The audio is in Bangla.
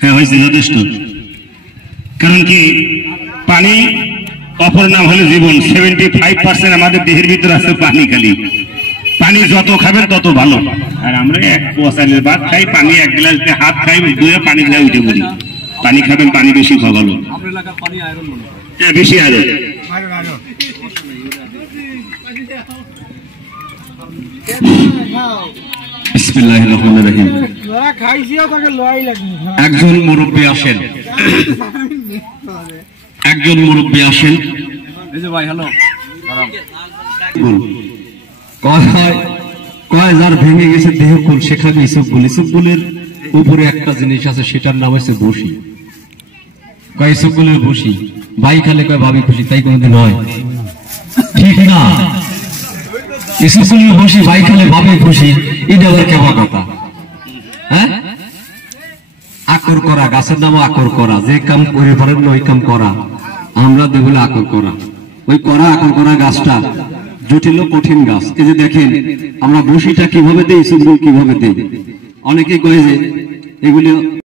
হ্যাঁ হয়েছে, যথেষ্ট। কারণ কি, পানি অপর নাম হলো জীবন। 75% আমাদের দেহের ভিতরে আছে পানি। খালি পানি যত খাবেন তত ভালো। আর আমরা এক পোয়া চালের ভাত খাই, পানি এক গ্লাস দিয়ে হাত খাই, ধুয়ে পানি দিয়ে উঠে পড়ি। পানি খাবেন, পানি বেশি খাওয়া ভালো। হ্যাঁ, বেশি আয়রন। বিসমিল্লাহির রহমানির রহিম। একজন মুরব্বী আসেন, একজন মুরব্বী আসেন। এই যে ভাই, হ্যালো। কয় যার ভেঙে গেছে দেহ কোন, সেখানে ইসবগুল। ইসবগুলের উপরে একটা জিনিস আছে, সেটার নাম হচ্ছে বসি। কয় ইসবগুলের বসি। ভাই খালে কয় ভাবি খুশি, তাই কোনদিন হয়? ঠিক না। ইসবগুলের বসি, ভাই খালে ভাবি খুশি, এটা আবার কেমন কথা? হ্যাঁ, আকর করা, গাছের নাম আকর করা। যে কাম করে পারেন না ওই কাম করা, আমরা দেবলে আকর করা। ওই করা আকর করা গাছটা জটিল কঠিন গাছ। এই যে দেখেন আমরা বসিটা কিভাবে দেই, ইসবগুল কিভাবে দেই। অনেকে কয়ে যে এগুলো